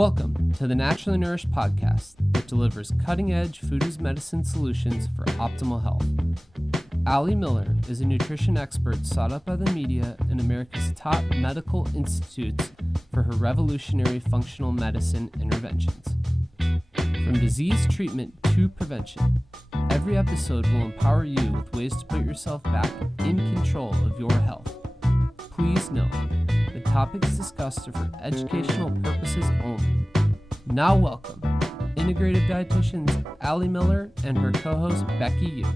Welcome to the Naturally Nourished podcast that delivers cutting-edge food as medicine solutions for optimal health. Allie Miller is a nutrition expert sought out by the media and America's top medical institutes for her revolutionary functional medicine interventions. From disease treatment to prevention, every episode will empower you with ways to put yourself back in control of your health. Please note, the topics discussed are for educational purposes only. Now welcome, integrative dietitians Allie Miller and her co-host Becky Yu.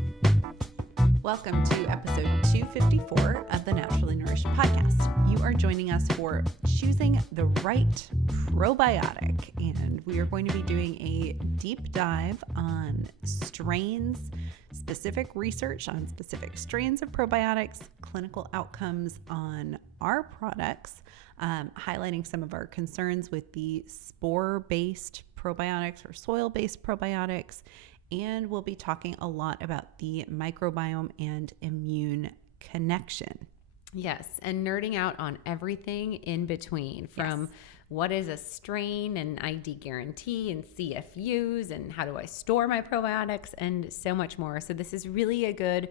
Welcome to episode 254 of the Naturally Nourished podcast. You are joining us for choosing the right probiotic, and we are going to be doing a deep dive on strains, specific research on specific strains of probiotics, clinical outcomes on our products, highlighting some of our concerns with the spore-based probiotics or soil-based probiotics, and we'll be talking a lot about the microbiome and immune connection. Yes, and nerding out on everything in between, from what is a strain and ID guarantee and CFUs and how do I store my probiotics and so much more. So this is really a good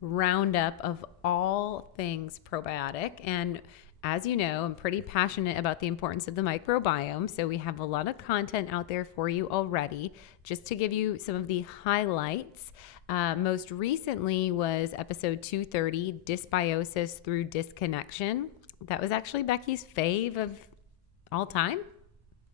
roundup of all things probiotic. And as you know, I'm pretty passionate about the importance of the microbiome. So we have a lot of content out there for you already. Just to give you some of the highlights, most recently was episode 230, Dysbiosis Through Disconnection. That was actually Becky's fave of all time.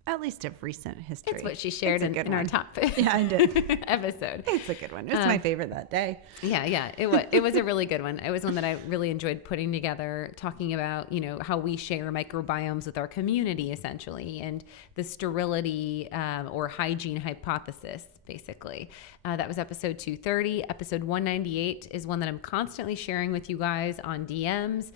At least of recent history. It's what she shared in our top I did. episode. It's a good one. It was my favorite that day. Yeah. It was a really good one. It was one that I really enjoyed putting together, talking about, how we share microbiomes with our community, essentially, and the sterility or hygiene hypothesis, basically. That was episode 230. Episode 198 is one that I'm constantly sharing with you guys on DMs.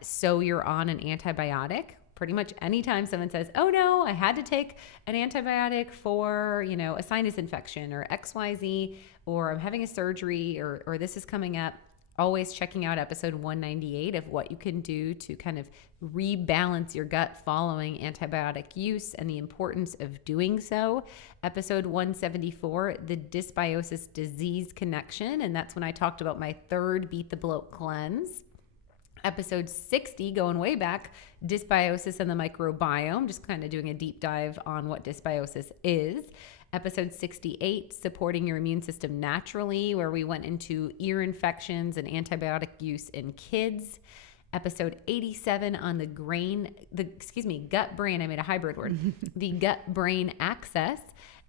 So you're on an antibiotic. Pretty much anytime someone says, oh no, I had to take an antibiotic for, a sinus infection or XYZ, or I'm having a surgery or this is coming up, always checking out episode 198 of what you can do to kind of rebalance your gut following antibiotic use and the importance of doing so. Episode 174, the dysbiosis disease connection. And that's when I talked about my third Beat the Bloat cleanse. Episode 60, going way back, dysbiosis and the microbiome, just kind of doing a deep dive on what dysbiosis is. Episode 68, supporting your immune system naturally, where we went into ear infections and antibiotic use in kids. Episode 87 on gut-brain, I made a hybrid word, the gut-brain axis.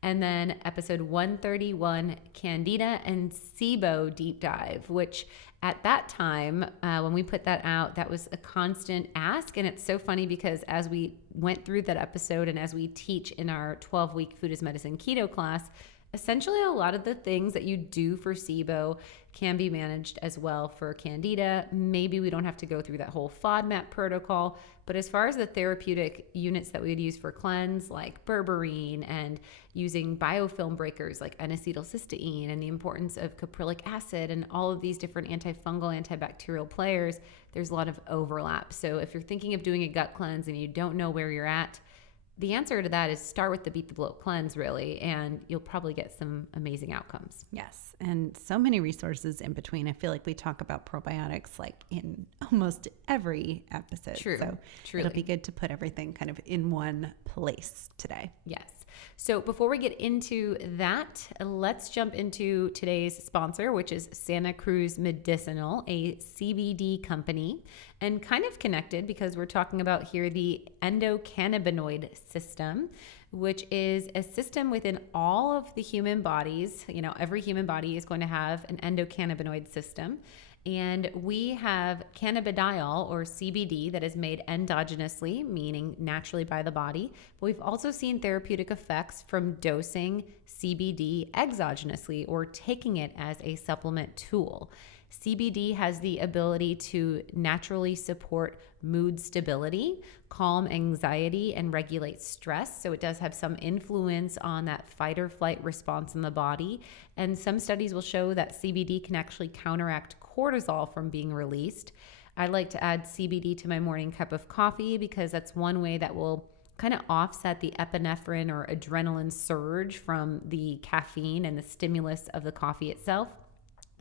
And then episode 131, Candida and SIBO deep dive, which at that time, when we put that out, that was a constant ask. And it's so funny because as we went through that episode and as we teach in our 12-week Food as Medicine Keto class, essentially a lot of the things that you do for SIBO can be managed as well for Candida. Maybe we don't have to go through that whole FODMAP protocol, but as far as the therapeutic units that we would use for cleanse, like berberine, and using biofilm breakers like N-acetylcysteine, and the importance of caprylic acid and all of these different antifungal, antibacterial players, there's a lot of overlap. So if you're thinking of doing a gut cleanse and you don't know where you're at, the answer to that is start with the Beat the Bloat cleanse, really, and you'll probably get some amazing outcomes. Yes, and so many resources in between. I feel like we talk about probiotics like in almost every episode. True. So Truly. It'll be good to put everything kind of in one place today. Yes. So before we get into that, let's jump into today's sponsor, which is Santa Cruz Medicinal, a CBD company, and kind of connected because we're talking about here the endocannabinoid system, which is a system within all of the human bodies. Every human body is going to have an endocannabinoid system. And we have cannabidiol, or CBD, that is made endogenously, meaning naturally by the body. But we've also seen therapeutic effects from dosing CBD exogenously, or taking it as a supplement tool. CBD has the ability to naturally support mood stability, calm anxiety, and regulate stress. So it does have some influence on that fight or flight response in the body. And some studies will show that CBD can actually counteract cortisol from being released. I like to add CBD to my morning cup of coffee because that's one way that will kind of offset the epinephrine or adrenaline surge from the caffeine and the stimulus of the coffee itself,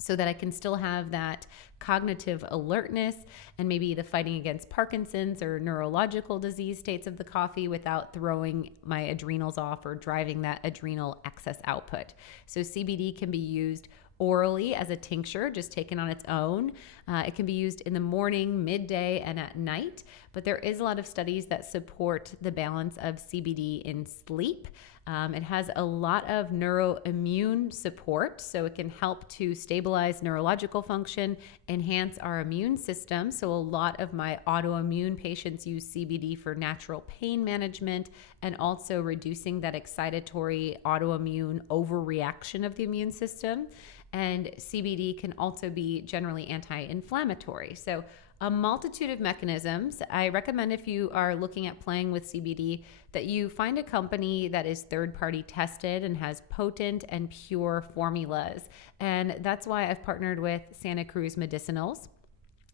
so that I can still have that cognitive alertness and maybe the fighting against Parkinson's or neurological disease states of the coffee without throwing my adrenals off or driving that adrenal excess output. So CBD can be used orally as a tincture, just taken on its own. It can be used in the morning, midday, and at night. But there is a lot of studies that support the balance of CBD in sleep. It has a lot of neuroimmune support, so it can help to stabilize neurological function, enhance our immune system. So a lot of my autoimmune patients use CBD for natural pain management and also reducing that excitatory autoimmune overreaction of the immune system. And CBD can also be generally anti-inflammatory. So a multitude of mechanisms. I recommend, if you are looking at playing with CBD, that you find a company that is third-party tested and has potent and pure formulas. And that's why I've partnered with Santa Cruz Medicinals.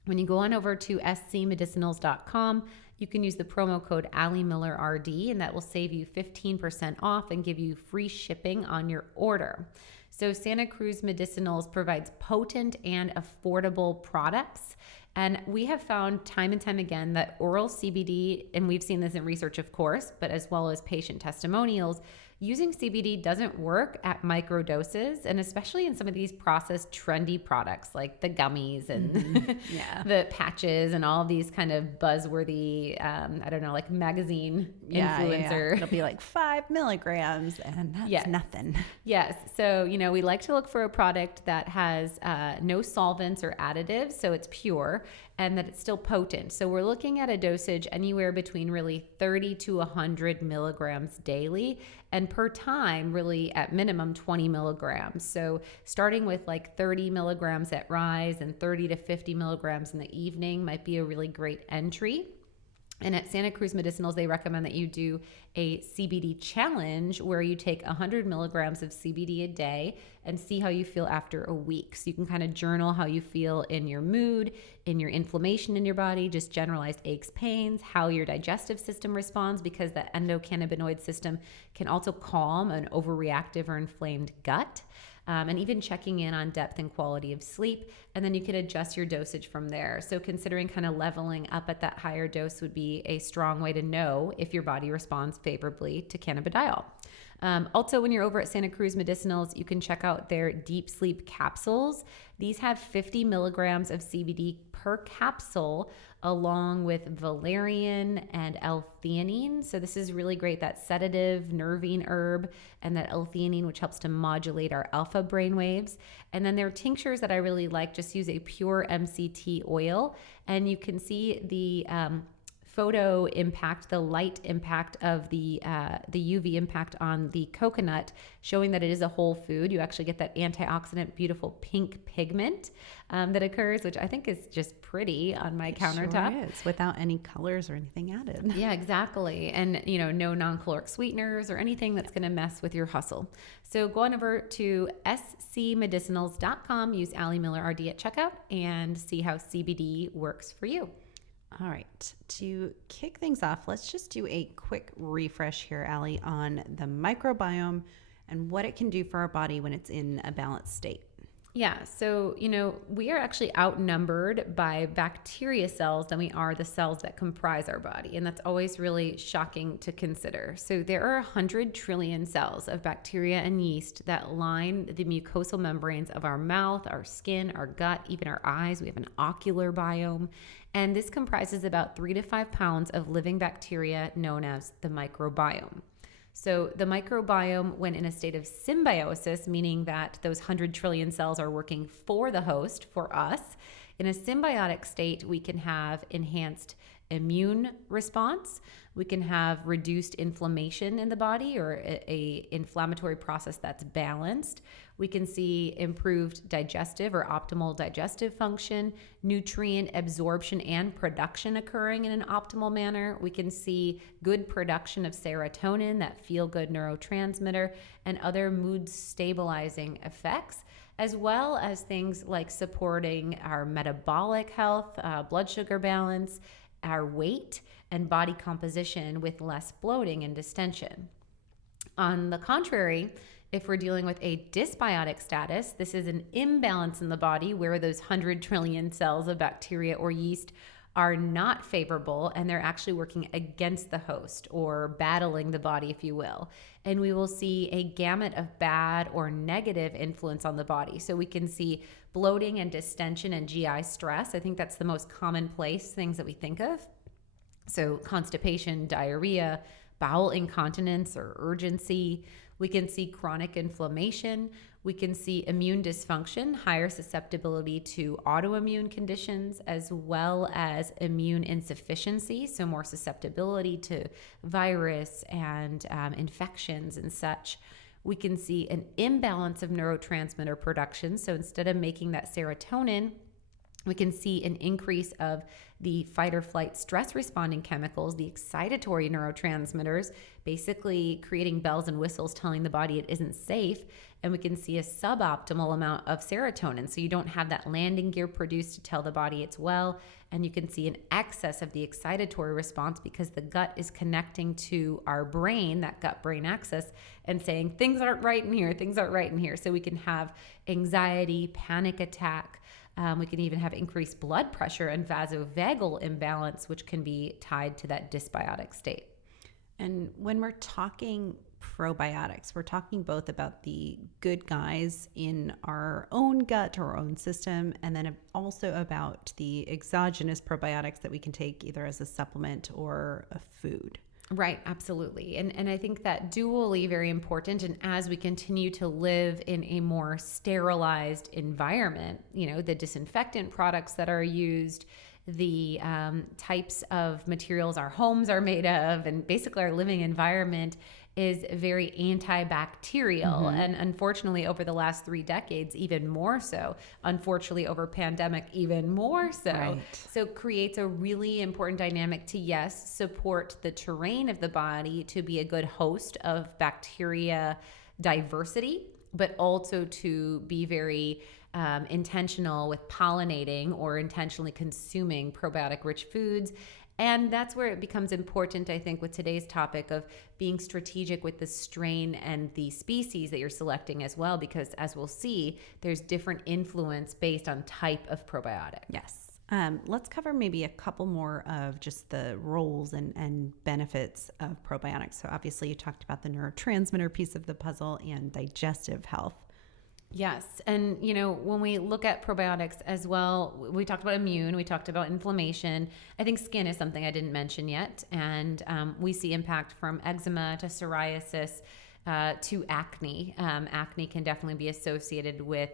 When you go on over to scmedicinals.com, you can use the promo code AllieMillerRD, and that will save you 15% off and give you free shipping on your order. So Santa Cruz Medicinals provides potent and affordable products. And we have found time and time again that oral CBD, and we've seen this in research, of course, but as well as patient testimonials, using CBD doesn't work at micro doses, and especially in some of these processed trendy products like the gummies and the patches and all of these kind of buzzworthy, like magazine influencer. Yeah. It'll be like 5 milligrams and that's nothing. Yes. So, we like to look for a product that has no solvents or additives, so it's pure, and that it's still potent. So we're looking at a dosage anywhere between really 30 to 100 milligrams daily, and per time really at minimum 20 milligrams. So starting with like 30 milligrams at rise and 30 to 50 milligrams in the evening might be a really great entry. And at Santa Cruz Medicinals, they recommend that you do a CBD challenge where you take 100 milligrams of CBD a day and see how you feel after a week. So you can kind of journal how you feel in your mood, in your inflammation in your body, just generalized aches, pains, how your digestive system responds, because the endocannabinoid system can also calm an overreactive or inflamed gut. And even checking in on depth and quality of sleep. And then you can adjust your dosage from there. So considering kind of leveling up at that higher dose would be a strong way to know if your body responds favorably to cannabidiol. Also, when you're over at Santa Cruz Medicinals, you can check out their deep sleep capsules. These have 50 milligrams of CBD per capsule, along with valerian and L-theanine. So this is really great, that sedative, nervine herb, and that L-theanine, which helps to modulate our alpha brain waves. And then their tinctures that I really like just use a pure MCT oil, and you can see the photo impact, the light impact of the UV impact on the coconut, showing that it is a whole food. You actually get that antioxidant, beautiful pink pigment that occurs, which I think is just pretty on my countertop. Sure is, without any colors or anything added. Yeah, exactly. And, no non-caloric sweeteners or anything that's going to mess with your hustle. So go on over to scmedicinals.com, use AllieMillerRD at checkout, and see how CBD works for you. All right, to kick things off, let's just do a quick refresh here, Allie, on the microbiome and what it can do for our body when it's in a balanced state. Yeah, so, we are actually outnumbered by bacteria cells than we are the cells that comprise our body. And that's always really shocking to consider. So there are 100 trillion cells of bacteria and yeast that line the mucosal membranes of our mouth, our skin, our gut, even our eyes. We have an ocular biome. And this comprises about 3 to 5 pounds of living bacteria known as the microbiome. So the microbiome, when in a state of symbiosis, meaning that those 100 trillion cells are working for the host, for us, in a symbiotic state, we can have enhanced immune response. We can have reduced inflammation in the body, or a inflammatory process that's balanced. We can see improved digestive or optimal digestive function, nutrient absorption and production occurring in an optimal manner. We can see good production of serotonin, that feel-good neurotransmitter, and other mood stabilizing effects, as well as things like supporting our metabolic health, blood sugar balance, our weight and body composition with less bloating and distension. On the contrary, if we're dealing with a dysbiotic status, this is an imbalance in the body where those 100 trillion cells of bacteria or yeast are not favorable and they're actually working against the host or battling the body, if you will. And we will see a gamut of bad or negative influence on the body. So we can see bloating and distension and GI stress. I think that's the most commonplace things that we think of. So constipation, diarrhea, bowel incontinence or urgency. We can see chronic inflammation. We can see immune dysfunction, higher susceptibility to autoimmune conditions, as well as immune insufficiency, so more susceptibility to virus and infections and such. We can see an imbalance of neurotransmitter production. So instead of making that serotonin, we can see an increase of the fight or flight stress responding chemicals, the excitatory neurotransmitters, basically creating bells and whistles telling the body it isn't safe. And we can see a suboptimal amount of serotonin. So you don't have that landing gear produced to tell the body it's well. And you can see an excess of the excitatory response because the gut is connecting to our brain, that gut-brain axis, and saying, things aren't right in here, things aren't right in here. So we can have anxiety, panic attack. We can even have increased blood pressure and vasovagal imbalance, which can be tied to that dysbiotic state. And when we're talking probiotics, we're talking both about the good guys in our own gut or our own system, and then also about the exogenous probiotics that we can take either as a supplement or a food. Right, absolutely. And I think that dually very important. And as we continue to live in a more sterilized environment, you know, the disinfectant products that are used, the types of materials our homes are made of, and basically our living environment is very antibacterial. And unfortunately, over the last 3 decades, even more so. Unfortunately, over pandemic, even more so. Right. So it creates a really important dynamic to, yes, support the terrain of the body to be a good host of bacteria diversity, but also to be very intentional with pollinating or intentionally consuming probiotic-rich foods. And that's where it becomes important, I think, with today's topic of being strategic with the strain and the species that you're selecting as well, because as we'll see, there's different influence based on type of probiotic. Yes. Let's cover maybe a couple more of just the roles and benefits of probiotics. So obviously you talked about the neurotransmitter piece of the puzzle and digestive health. Yes. And, you know, when we look at probiotics as well, we talked about immune, we talked about inflammation. I think skin is something I didn't mention yet. And we see impact from eczema to psoriasis to acne. Acne can definitely be associated with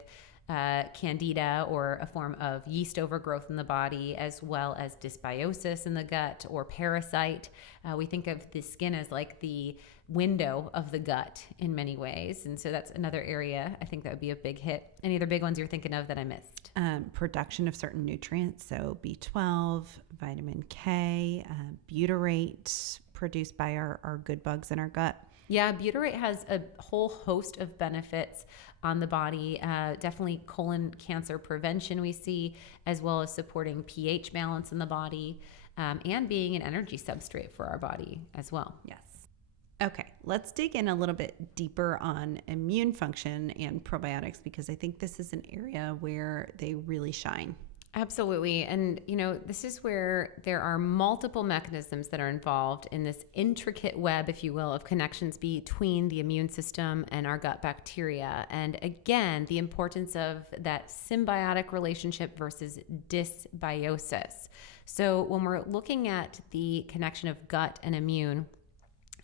candida or a form of yeast overgrowth in the body, as well as dysbiosis in the gut or parasite. We think of the skin as like the window of the gut in many ways. And so that's another area I think that would be a big hit. Any other big ones you're thinking of that I missed? Production of certain nutrients. So B12, vitamin K, butyrate produced by our good bugs in our gut. Yeah, butyrate has a whole host of benefits on the body. Definitely colon cancer prevention we see, as well as supporting pH balance in the body, and being an energy substrate for our body as well. Yes. Okay, let's dig in a little bit deeper on immune function and probiotics, because I think this is an area where they really shine. Absolutely. And, you know, this is where there are multiple mechanisms that are involved in this intricate web, if you will, of connections between the immune system and our gut bacteria. And again, the importance of that symbiotic relationship versus dysbiosis. So when we're looking at the connection of gut and immune,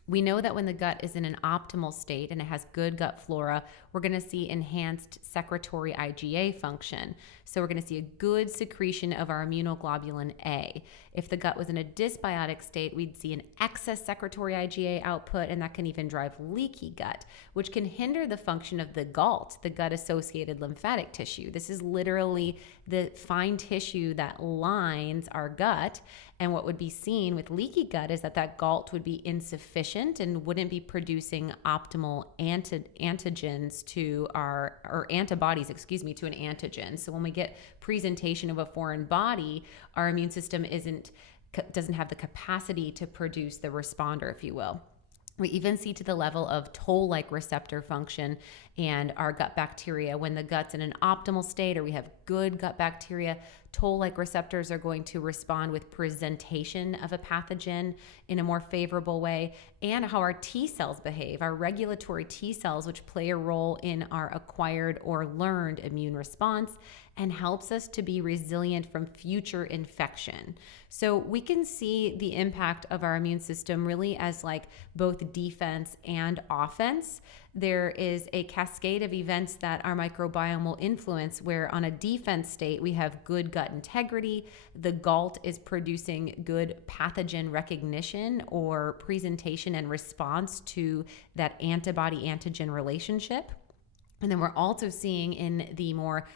we know that when the gut is in an optimal state and it has good gut flora, we're going to see enhanced secretory IgA function. So we're going to see a good secretion of our immunoglobulin A. If the gut was in a dysbiotic state, we'd see an excess secretory IgA output, and that can even drive leaky gut, which can hinder the function of the GALT, the gut-associated lymphatic tissue. This is literally the fine tissue that lines our gut. And what would be seen with leaky gut is that GALT would be insufficient and wouldn't be producing optimal antigens to or antibodies, to an antigen. So when we get presentation of a foreign body, our immune system isn't doesn't have the capacity to produce the responder, if you will. We even see to the level of toll-like receptor function and our gut bacteria. When the gut's in an optimal state or we have good gut bacteria, toll-like receptors are going to respond with presentation of a pathogen in a more favorable way, and how our T cells behave, our regulatory T cells, which play a role in our acquired or learned immune response and helps us to be resilient from future infection. So we can see the impact of our immune system really as like both defense and offense. There is a cascade of events that our microbiome will influence, where on a defense state, we have good gut integrity. The GALT is producing good pathogen recognition or presentation and response to that antibody-antigen relationship. And then we're also seeing in the more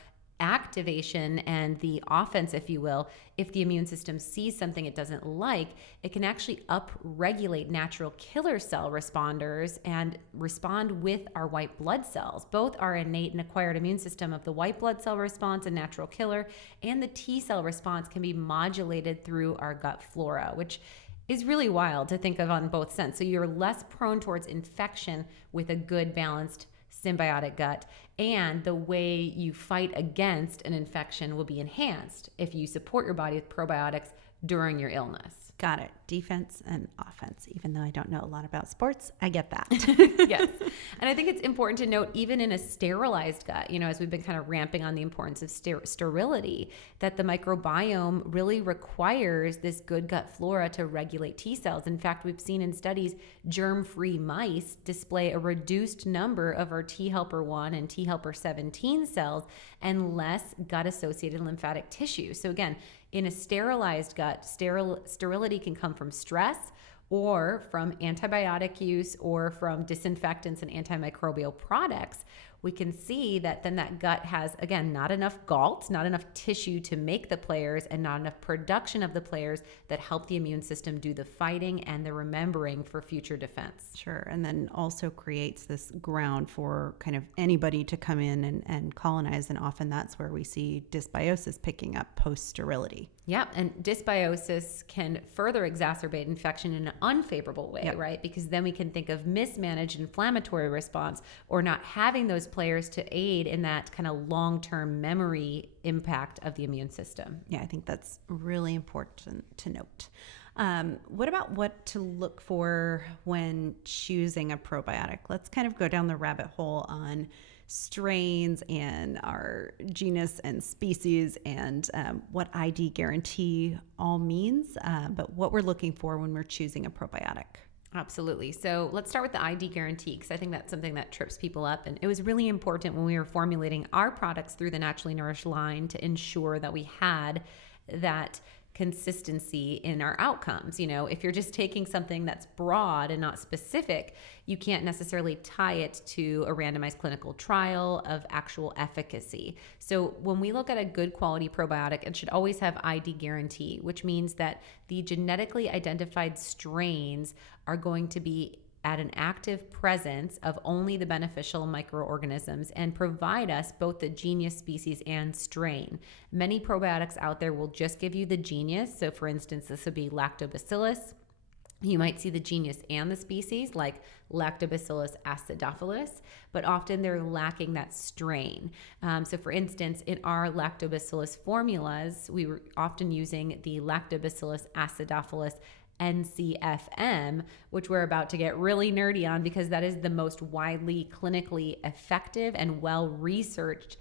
activation and the offense, if you will, if the immune system sees something it doesn't like, it can actually upregulate natural killer cell responders and respond with our white blood cells. Both our innate and acquired immune system of the white blood cell response and natural killer, and the T cell response can be modulated through our gut flora, which is really wild to think of on both sense. So you're less prone towards infection with a good balanced symbiotic gut, and the way you fight against an infection will be enhanced if you support your body with probiotics during your illness. Got it. Defense and offense. Even though I don't know a lot about sports, I get that. Yes. And I think it's important to note, even in a sterilized gut, as we've been kind of ramping on the importance of sterility, that the microbiome really requires this good gut flora to regulate T cells. In fact, we've seen in studies germ-free mice display a reduced number of our T helper 1 and T helper 17 cells and less gut-associated lymphatic tissue. So again, in a sterilized gut, sterility can come from stress or from antibiotic use or from disinfectants and antimicrobial products. We can see that then that gut has, again, not enough GALT, not enough tissue to make the players, and not enough production of the players that help the immune system do the fighting and the remembering for future defense. Sure. And then also creates this ground for kind of anybody to come in and colonize. And often that's where we see dysbiosis picking up post-sterility. Yeah, and dysbiosis can further exacerbate infection in an unfavorable way, right? Because then we can think of mismanaged inflammatory response or not having those players to aid in that kind of long-term memory impact of the immune system. Yeah, I think that's really important to note. What about what to look for when choosing a probiotic? Let's kind of go down the rabbit hole on strains and our genus and species and what ID guarantee all means, but what we're looking for when we're choosing a probiotic. Absolutely. So let's start with the ID guarantee, because I think that's something that trips people up. And it was really important when we were formulating our products through the Naturally Nourished line to ensure that we had that consistency in our outcomes. If you're just taking something that's broad and not specific, you can't necessarily tie it to a randomized clinical trial of actual efficacy. So when we look at a good quality probiotic, it should always have ID guarantee, which means that the genetically identified strains are going to be at an active presence of only the beneficial microorganisms and provide us both the genus, species, and strain. Many probiotics out there will just give you the genus. So for instance, this would be Lactobacillus. You might see the genus and the species, like Lactobacillus acidophilus, but often they're lacking that strain. So for instance, in our Lactobacillus formulas, we were often using the Lactobacillus acidophilus NCFM, which we're about to get really nerdy on because that is the most widely clinically effective and well-researched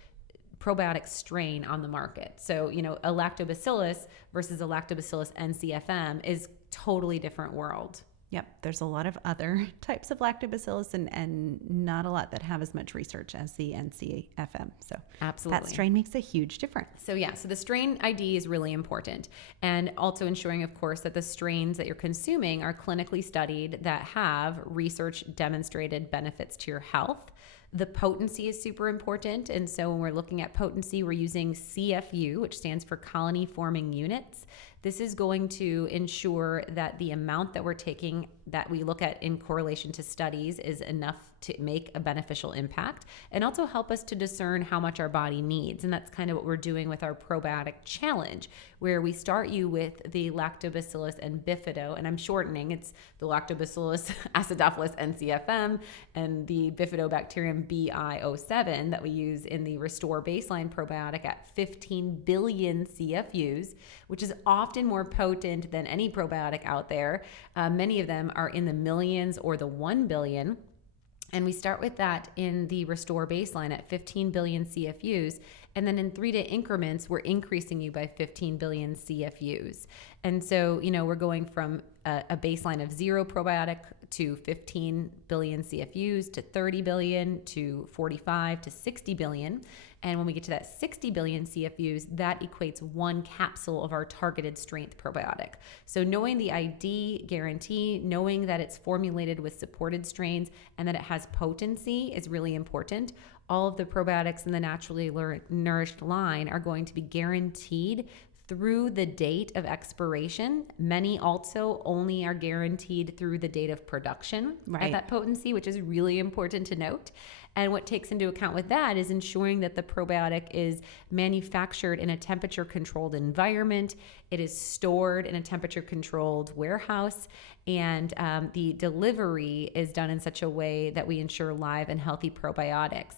probiotic strain on the market. So, a Lactobacillus versus a Lactobacillus NCFM is totally different world. Yep, there's a lot of other types of lactobacillus and not a lot that have as much research as the NCFM. So absolutely, that strain makes a huge difference. So the strain ID is really important. And also ensuring, of course, that the strains that you're consuming are clinically studied, that have research demonstrated benefits to your health. The potency is super important. And so when we're looking at potency, we're using CFU, which stands for colony forming units. This is going to ensure that the amount that we're taking that we look at in correlation to studies is enough to make a beneficial impact, and also help us to discern how much our body needs. And that's kind of what we're doing with our probiotic challenge, where we start you with the Lactobacillus and Bifido, and I'm shortening, it's the Lactobacillus acidophilus NCFM and the Bifidobacterium BI07 that we use in the Restore Baseline probiotic at 15 billion CFUs, which is often more potent than any probiotic out there. Many of them are in the millions or the 1 billion. And we start with that in the Restore Baseline at 15 billion CFUs. And then in 3-day increments, we're increasing you by 15 billion CFUs. And so, we're going from a baseline of 0 probiotic to 15 billion CFUs to 30 billion to 45 to 60 billion. And when we get to that 60 billion CFUs, that equates 1 capsule of our targeted strength probiotic. So knowing the ID guarantee, knowing that it's formulated with supported strains and that it has potency is really important. All of the probiotics in the Naturally Nourished line are going to be guaranteed through the date of expiration. Many also only are guaranteed through the date of production at that potency, which is really important to note. And what takes into account with that is ensuring that the probiotic is manufactured in a temperature controlled environment. It is stored in a temperature controlled warehouse, and the delivery is done in such a way that we ensure live and healthy probiotics.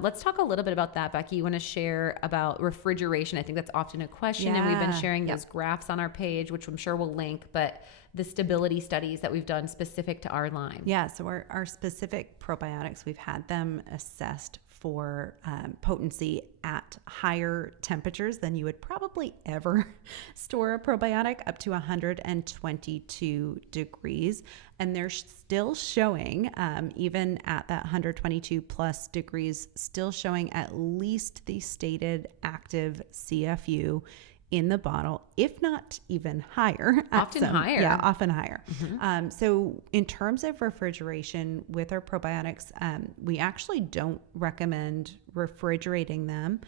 Let's talk a little bit about that, Becky. You want to share about refrigeration? I think that's often a question, and we've been sharing those graphs on our page, which I'm sure we'll link, but the stability studies that we've done specific to our line. Yeah, so our specific probiotics, we've had them assessed for potency at higher temperatures than you would probably ever store a probiotic, up to 122 degrees. And they're still showing, even at that 122 plus degrees, still showing at least the stated active CFU in the bottle, if not even higher. Often higher. Yeah, often higher. Mm-hmm. So in terms of refrigeration with our probiotics, we actually don't recommend refrigerating them,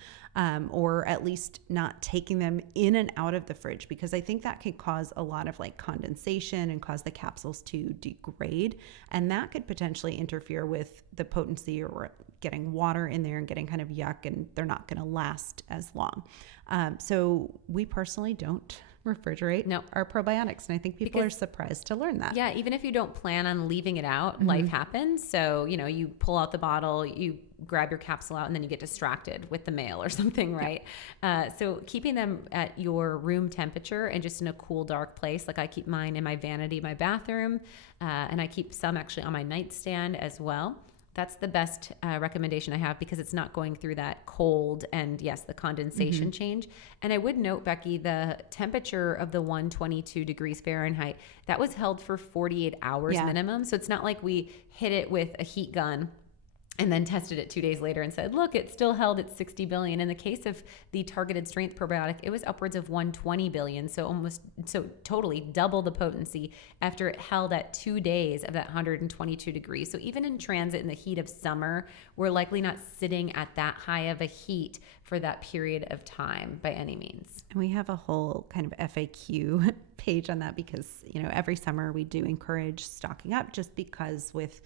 or at least not taking them in and out of the fridge, because I think that could cause a lot of condensation and cause the capsules to degrade. And that could potentially interfere with the potency, or getting water in there and getting kind of yuck, and they're not going to last as long. So we personally don't refrigerate our probiotics, and I think people are surprised to learn that. Yeah, even if you don't plan on leaving it out, life happens. So, you pull out the bottle, you grab your capsule out, and then you get distracted with the mail or something, right? Yeah. So keeping them at your room temperature and just in a cool, dark place. Like I keep mine in my vanity, my bathroom, and I keep some actually on my nightstand as well. That's the best recommendation I have, because it's not going through that cold and, yes, the condensation change. And I would note, Becky, the temperature of the 122 degrees Fahrenheit, that was held for 48 hours minimum. So it's not like we hit it with a heat gun and then tested it 2 days later and said, look, it's still held at 60 billion. In the case of the targeted strength probiotic, it was upwards of 120 billion. So totally double the potency after it held at 2 days of that 122 degrees. So even in transit in the heat of summer, we're likely not sitting at that high of a heat for that period of time by any means. And we have a whole kind of FAQ page on that, because, every summer we do encourage stocking up, just because with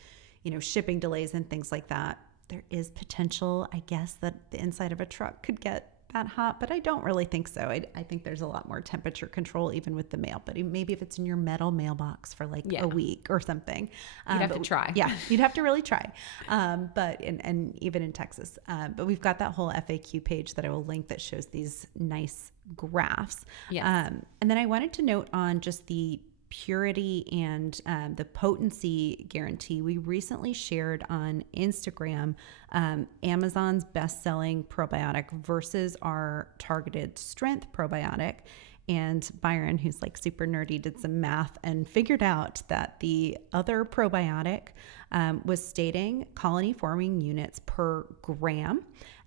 shipping delays and things like that, there is potential, I guess, that the inside of a truck could get that hot, but I don't really think so. I think there's a lot more temperature control even with the mail, but maybe if it's in your metal mailbox for a week or something. You'd have to try. Yeah, you'd have to really try. But even in Texas. But we've got that whole FAQ page that I will link that shows these nice graphs. Yes. And then I wanted to note on just the purity and the potency guarantee. We recently shared on Instagram Amazon's best-selling probiotic versus our targeted strength probiotic. And Byron, who's super nerdy, did some math and figured out that the other probiotic was stating colony forming units per gram.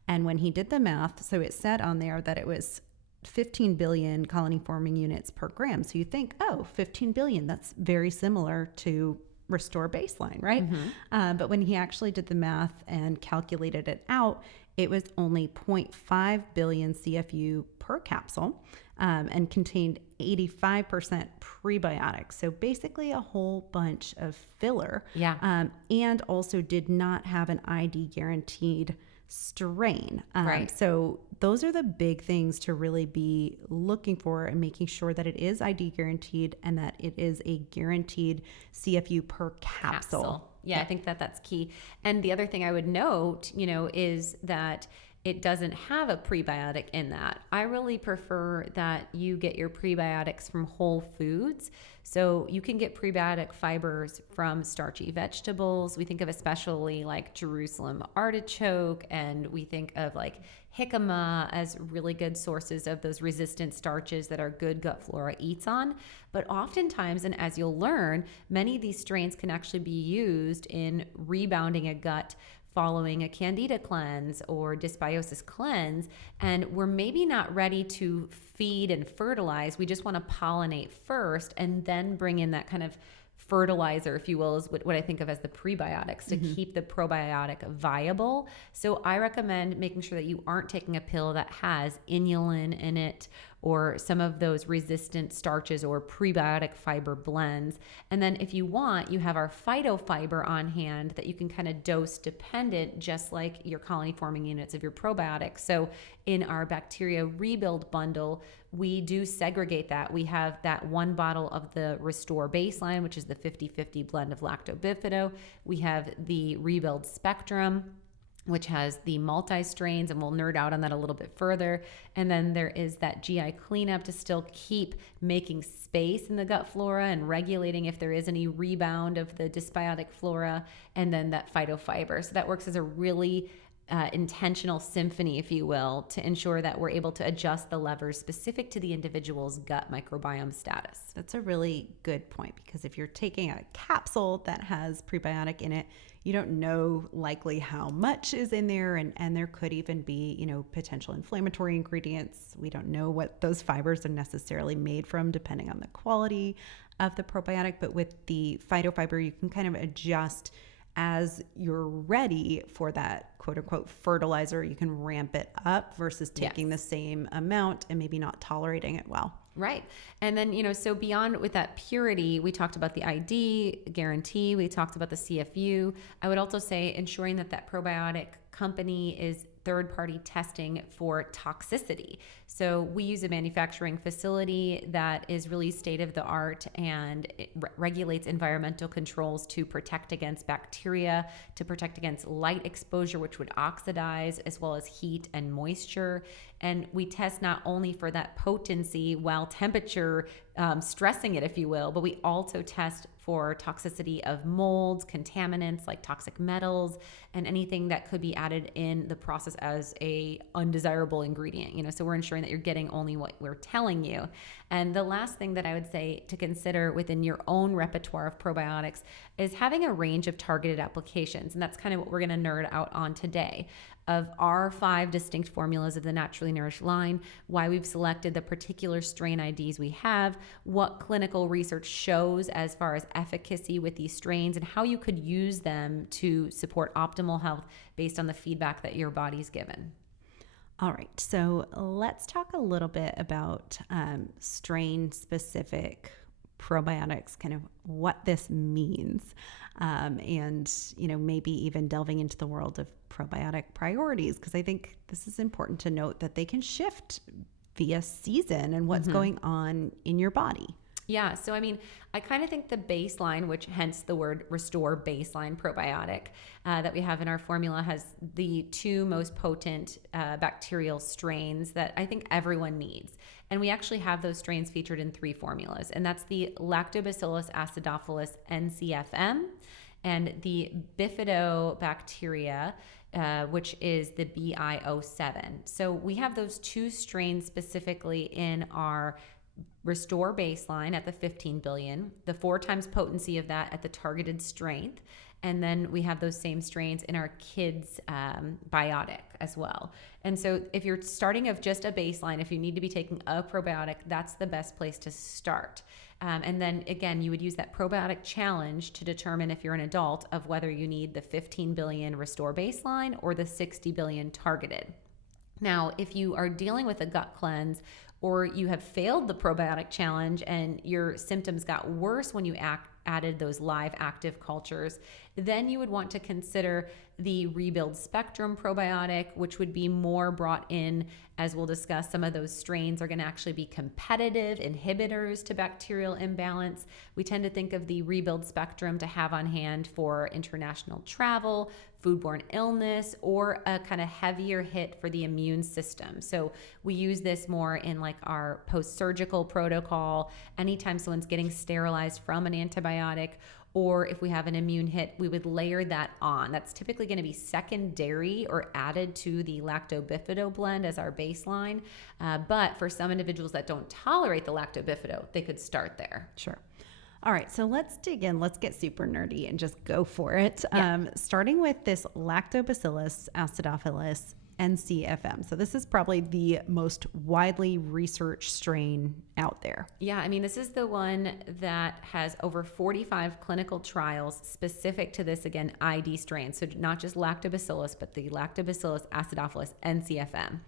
And when he did the math, so it said on there that it was 15 billion colony forming units per gram. So you think, 15 billion, that's very similar to Restore Baseline, right? Mm-hmm. But when he actually did the math and calculated it out, it was only 0.5 billion CFU per capsule, and contained 85% prebiotics. So basically a whole bunch of filler. Yeah. And also did not have an ID guaranteed strain. Right. So those are the big things to really be looking for and making sure that it is ID guaranteed and that it is a guaranteed CFU per capsule. Yeah, I think that that's key. And the other thing I would note, is that it doesn't have a prebiotic in that. I really prefer that you get your prebiotics from whole foods. So you can get prebiotic fibers from starchy vegetables. We think of especially like Jerusalem artichoke, and we think of like jicama as really good sources of those resistant starches that our good gut flora eats on. But oftentimes, and as you'll learn, many of these strains can actually be used in rebounding a gut following a candida cleanse or dysbiosis cleanse, and we're maybe not ready to feed and fertilize. We just want to pollinate first and then bring in that kind of fertilizer, if you will, is what I think of as the prebiotics to keep the probiotic viable. So I recommend making sure that you aren't taking a pill that has inulin in it or some of those resistant starches or prebiotic fiber blends. And then if you want, you have our phytofiber on hand that you can kind of dose dependent, just like your colony forming units of your probiotics. So in our bacteria rebuild bundle, we do segregate that. We have that one bottle of the Restore Baseline, which is the 50-50 blend of lacto-bifido. We have the Rebuild Spectrum, which has the multi-strains, and we'll nerd out on that a little bit further. And then there is that GI cleanup to still keep making space in the gut flora and regulating if there is any rebound of the dysbiotic flora, and then that phytofiber. So that works as a really intentional symphony, if you will, to ensure that we're able to adjust the levers specific to the individual's gut microbiome status. That's a really good point, because if you're taking a capsule that has prebiotic in it, you don't know likely how much is in there, and there could even be, potential inflammatory ingredients. We don't know what those fibers are necessarily made from, depending on the quality of the probiotic. But with the phytofiber, you can kind of adjust as you're ready for that quote unquote fertilizer. You can ramp it up versus taking the same amount and maybe not tolerating it well. Right. And then, so beyond with that purity, we talked about the ID guarantee, we talked about the CFU. I would also say ensuring that probiotic company is third-party testing for toxicity. So we use a manufacturing facility that is really state-of-the-art, and it regulates environmental controls to protect against bacteria, to protect against light exposure, which would oxidize, as well as heat and moisture. And we test not only for that potency while temperature stressing it, if you will, but we also test for toxicity of molds, contaminants like toxic metals, and anything that could be added in the process as a undesirable ingredient. So we're ensuring that you're getting only what we're telling you. And the last thing that I would say to consider within your own repertoire of probiotics is having a range of targeted applications. And that's kind of what we're going to nerd out on today, of our 5 distinct formulas of the Naturally Nourished line, why we've selected the particular strain IDs we have, what clinical research shows as far as efficacy with these strains, and how you could use them to support optimal health based on the feedback that your body's given. All right, so let's talk a little bit about strain-specific probiotics, kind of what this means, and maybe even delving into the world of probiotic priorities, because I think this is important to note that they can shift via season and what's going on in your body. Yeah. So, I kind of think the baseline, which hence the word Restore Baseline probiotic that we have in our formula, has the 2 most potent bacterial strains that I think everyone needs. And we actually have those strains featured in 3 formulas. And that's the Lactobacillus acidophilus NCFM and the Bifidobacteria, which is the BI07. So we have those 2 strains specifically in our Restore Baseline at the 15 billion, the 4 times potency of that at the targeted strength. And then we have those same strains in our kids biotic as well. And so if you're starting of just a baseline, if you need to be taking a probiotic, that's the best place to start. And then again, you would use that probiotic challenge to determine, if you're an adult, of whether you need the 15 billion Restore Baseline or the 60 billion targeted. Now, if you are dealing with a gut cleanse or you have failed the probiotic challenge and your symptoms got worse when you added those live active cultures, then you would want to consider the Rebuild Spectrum probiotic, which would be more brought in, as we'll discuss. Some of those strains are going to actually be competitive inhibitors to bacterial imbalance. We tend to think of the Rebuild Spectrum to have on hand for international travel, foodborne illness, or a kind of heavier hit for the immune system. So we use this more in like our post-surgical protocol, anytime someone's getting sterilized from an antibiotic, or if we have an immune hit, we would layer that on. That's typically going to be secondary or added to the lacto-bifido blend as our baseline. But for some individuals that don't tolerate the lacto-bifido, they could start there. Sure. All right, so let's dig in. Let's get super nerdy and just go for it. Yeah. Starting with this Lactobacillus acidophilus NCFM. So this is probably the most widely researched strain out there. Yeah, I mean, this is the one that has over 45 clinical trials specific to this, again, ID strain. So not just Lactobacillus, but the Lactobacillus acidophilus NCFM.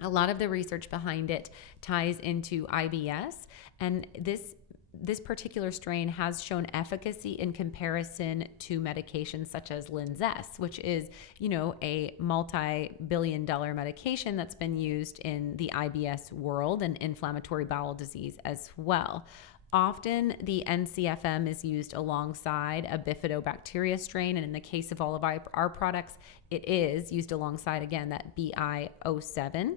A lot of the research behind it ties into IBS, and this particular strain has shown efficacy in comparison to medications such as Linzess, which is, a multi-billion-dollar medication that's been used in the IBS world and inflammatory bowel disease as well. Often the NCFM is used alongside a bifidobacteria strain, and in the case of all of our products, it is used alongside, again, that BI07.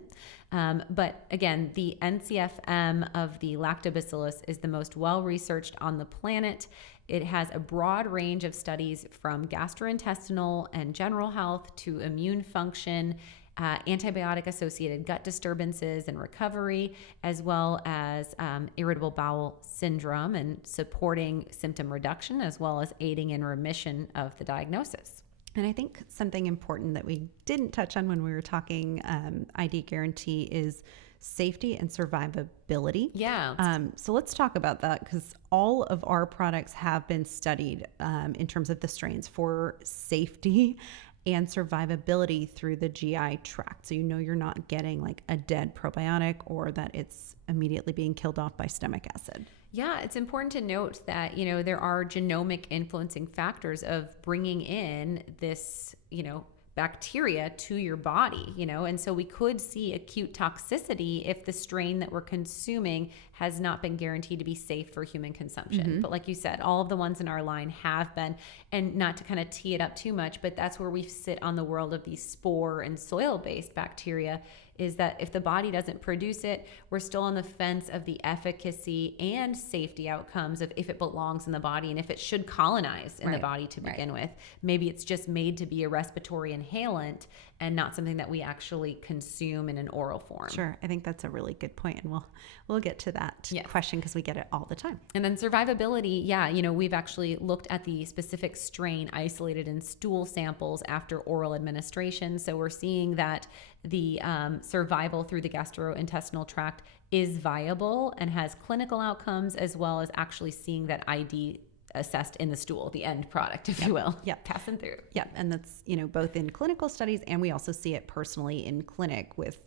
But again, the NCFM of the Lactobacillus is the most well-researched on the planet. It has a broad range of studies from gastrointestinal and general health to immune function, antibiotic-associated gut disturbances and recovery, as well as irritable bowel syndrome and supporting symptom reduction, as well as aiding in remission of the diagnosis. And I think something important that we didn't touch on when we were talking ID guarantee is safety and survivability. Yeah. So let's talk about that, because all of our products have been studied in terms of the strains for safety and survivability through the GI tract. So you're not getting like a dead probiotic or that it's immediately being killed off by stomach acid. Yeah, it's important to note that, there are genomic influencing factors of bringing in this, bacteria to your body, and so we could see acute toxicity if the strain that we're consuming has not been guaranteed to be safe for human consumption. Mm-hmm. But like you said, all of the ones in our line have been, and not to kind of tee it up too much, but that's where we sit on the world of these spore and soil-based bacteria, is that if the body doesn't produce it, we're still on the fence of the efficacy and safety outcomes of if it belongs in the body and if it should colonize in the body to begin with. Maybe it's just made to be a respiratory inhalant and not something that we actually consume in an oral form. Sure. I think that's a really good point, and we'll get to that question because we get it all the time. And then survivability, we've actually looked at the specific strain isolated in stool samples after oral administration. So we're seeing that the survival through the gastrointestinal tract is viable and has clinical outcomes, as well as actually seeing that ID assessed in the stool, the end product, if you will. Yeah. Passing through. Yeah. And that's, both in clinical studies, and we also see it personally in clinic with,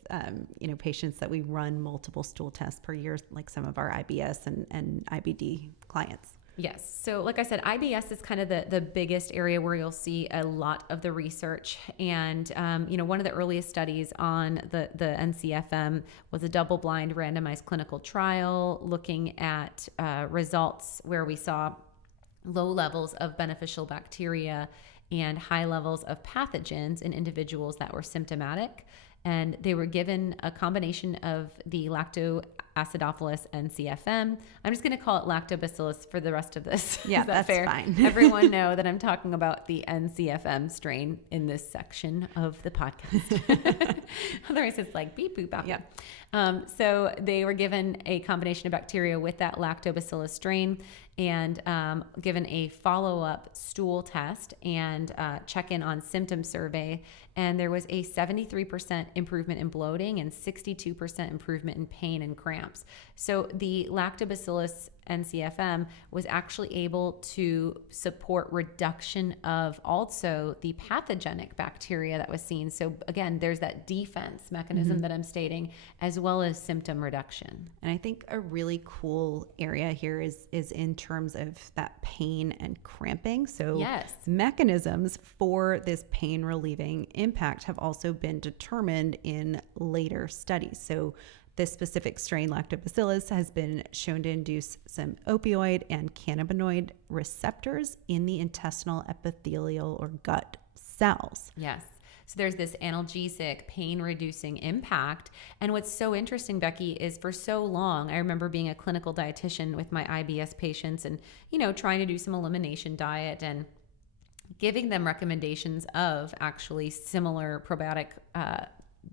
patients that we run multiple stool tests per year, like some of our IBS and IBD clients. Yes. So like I said, IBS is kind of the biggest area where you'll see a lot of the research. And, one of the earliest studies on the NCFM was a double-blind randomized clinical trial looking at results where we saw low levels of beneficial bacteria and high levels of pathogens in individuals that were symptomatic. And they were given a combination of the Lactoacidophilus NCFM. I'm just going to call it Lactobacillus for the rest of this. Yeah, Is that that's fair? fine. Everyone know that I'm talking about the NCFM strain in this section of the podcast. Otherwise, it's like beep, boop, bop. Yeah. So they were given a combination of bacteria with that Lactobacillus strain and given a follow-up stool test and check-in on symptom survey. And there was a 73% improvement in bloating and 62% improvement in pain and cramps. So the Lactobacillus NCFM was actually able to support reduction of also the pathogenic bacteria that was seen. So again, there's that defense mechanism that I'm stating, as well as symptom reduction. And I think a really cool area here is in terms of that pain and cramping. So Yes. mechanisms for this pain relieving impact have also been determined in later studies. So this specific strain, Lactobacillus, has been shown to induce some opioid and cannabinoid receptors in the intestinal epithelial or gut cells. Yes. So there's this analgesic, pain-reducing impact. And what's so interesting, Becky, is for so long, I remember being a clinical dietitian with my IBS patients and, trying to do some elimination diet and giving them recommendations of actually similar probiotic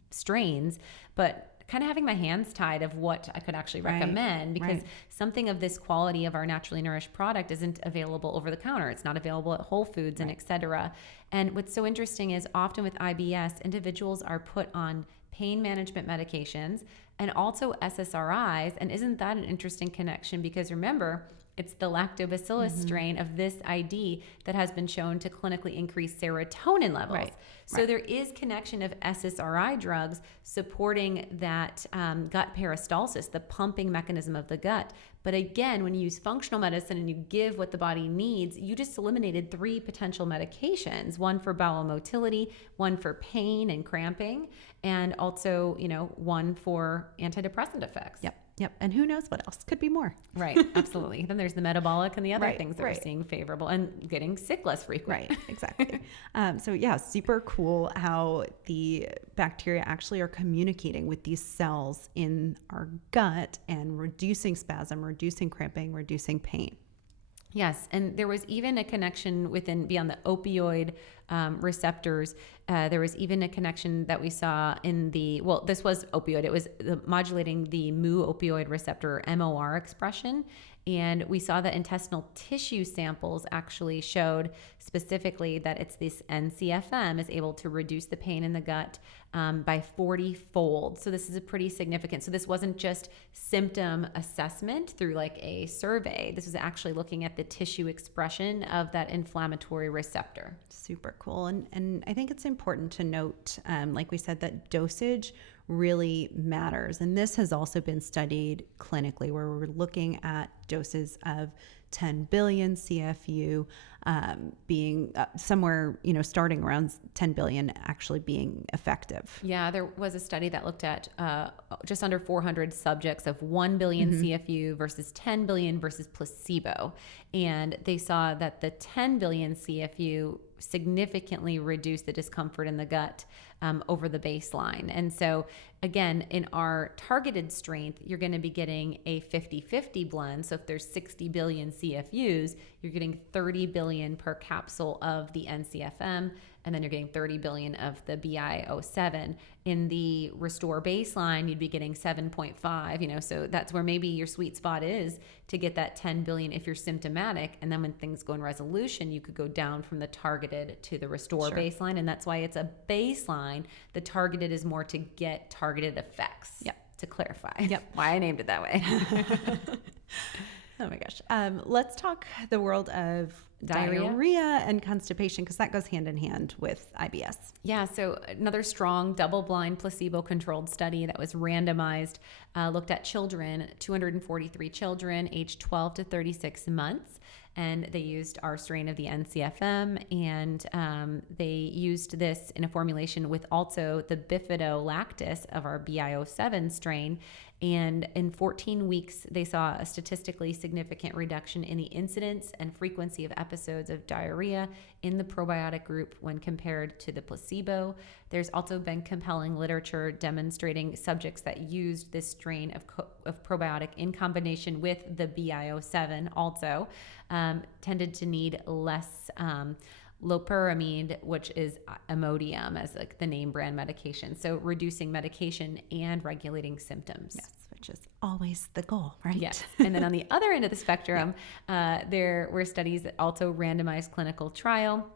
strains, but kind of having my hands tied of what I could actually recommend, because something of this quality of our naturally nourished product isn't available over the counter. It's not available at Whole Foods and et cetera. And what's so interesting is often with IBS, individuals are put on pain management medications and also SSRIs. And isn't that an interesting connection? Because remember, it's the Lactobacillus strain of this ID that has been shown to clinically increase serotonin levels. So there is connection of SSRI drugs supporting that gut peristalsis, the pumping mechanism of the gut. But again, when you use functional medicine and you give what the body needs, you just eliminated 3 potential medications, one for bowel motility, one for pain and cramping, and also, one for antidepressant effects. Yep. And who knows what else? Could be more. Right. Absolutely. Then there's the metabolic and the other things that we're seeing favorable and getting sick less frequent. Right. Exactly. So yeah, super cool how the bacteria actually are communicating with these cells in our gut and reducing spasm, reducing cramping, reducing pain. Yes, and there was even a connection beyond the opioid receptors. There was even a connection that we saw in this was opioid. It was modulating the mu opioid receptor, MOR expression. And we saw that intestinal tissue samples actually showed specifically that it's this NCFM is able to reduce the pain in the gut by 40-fold. So this is a pretty significant. So this wasn't just symptom assessment through like a survey. This was actually looking at the tissue expression of that inflammatory receptor. Super cool. And I think it's important to note, like we said, that dosage really matters. And this has also been studied clinically, where we're looking at doses of 10 billion CFU being somewhere, starting around 10 billion actually being effective. Yeah, there was a study that looked at just under 400 subjects of 1 billion CFU versus 10 billion versus placebo. And they saw that the 10 billion CFU significantly reduced the discomfort in the gut over the baseline. And so again, in our targeted strength, you're going to be getting a 50-50 blend. So if there's 60 billion CFUs, you're getting 30 billion per capsule of the NCFM, and then you're getting 30 billion of the BI-07. In the Restore baseline, you'd be getting 7.5, so that's where maybe your sweet spot is to get that 10 billion if you're symptomatic. And then when things go in resolution, you could go down from the targeted to the Restore baseline. And that's why it's a baseline. The targeted is more to get targeted effects. Yep. To clarify. Yep. Why I named it that way. Oh my gosh. Let's talk the world of diarrhea and constipation, because that goes hand in hand with IBS. Yeah, so another strong double-blind placebo-controlled study that was randomized looked at children, 243 children aged 12 to 36 months. And they used our strain of the NCFM, and they used this in a formulation with also the bifidolactis of our BI-07 strain. And in 14 weeks, they saw a statistically significant reduction in the incidence and frequency of episodes of diarrhea in the probiotic group when compared to the placebo. There's also been compelling literature demonstrating subjects that used this strain of probiotic in combination with the BI-07 also tended to need less loperamide, which is Imodium as like the name brand medication. So reducing medication and regulating symptoms. Yes, which is always the goal, right? Yes. And then on the other end of the spectrum, there were studies that also randomized clinical trial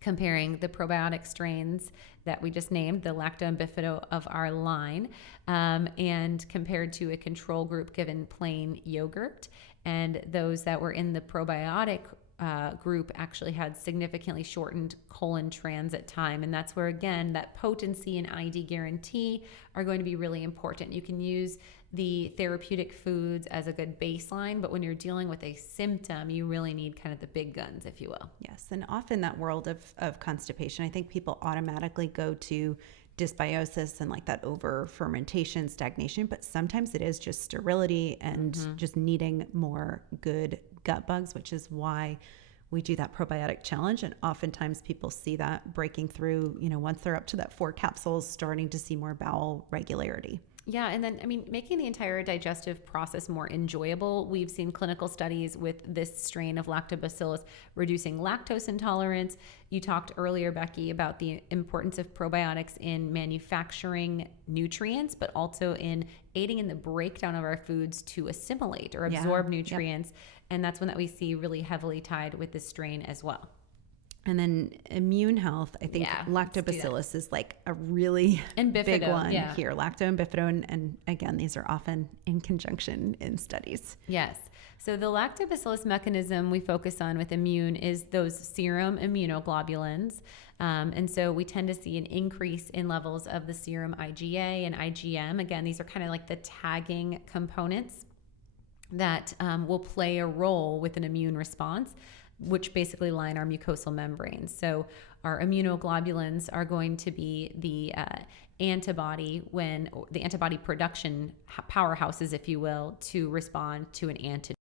comparing the probiotic strains that we just named, the Lacto and Bifido of our line, and compared to a control group given plain yogurt. And those that were in the probiotic group actually had significantly shortened colon transit time. And that's where, again, that potency and ID guarantee are going to be really important. You can use the therapeutic foods as a good baseline, but when you're dealing with a symptom, you really need kind of the big guns, if you will. Yes. And often that world of constipation, I think people automatically go to dysbiosis and like that over fermentation, stagnation, but sometimes it is just sterility and just needing more good gut bugs, which is why we do that probiotic challenge. And oftentimes people see that breaking through, once they're up to that 4 capsules, starting to see more bowel regularity. Yeah. And then, making the entire digestive process more enjoyable. We've seen clinical studies with this strain of lactobacillus reducing lactose intolerance. You talked earlier, Becky, about the importance of probiotics in manufacturing nutrients, but also in aiding in the breakdown of our foods to assimilate or absorb nutrients. Yep. And that's one that we see really heavily tied with this strain as well. And then immune health, I think lactobacillus is like a really big one here. Lacto and bifido. And again, these are often in conjunction in studies. Yes. So the lactobacillus mechanism we focus on with immune is those serum immunoglobulins. And so we tend to see an increase in levels of the serum IgA and IgM. Again, these are kind of like the tagging components that will play a role with an immune response, which basically line our mucosal membranes. So our immunoglobulins are going to be the antibody production powerhouses, if you will, to respond to an antigen.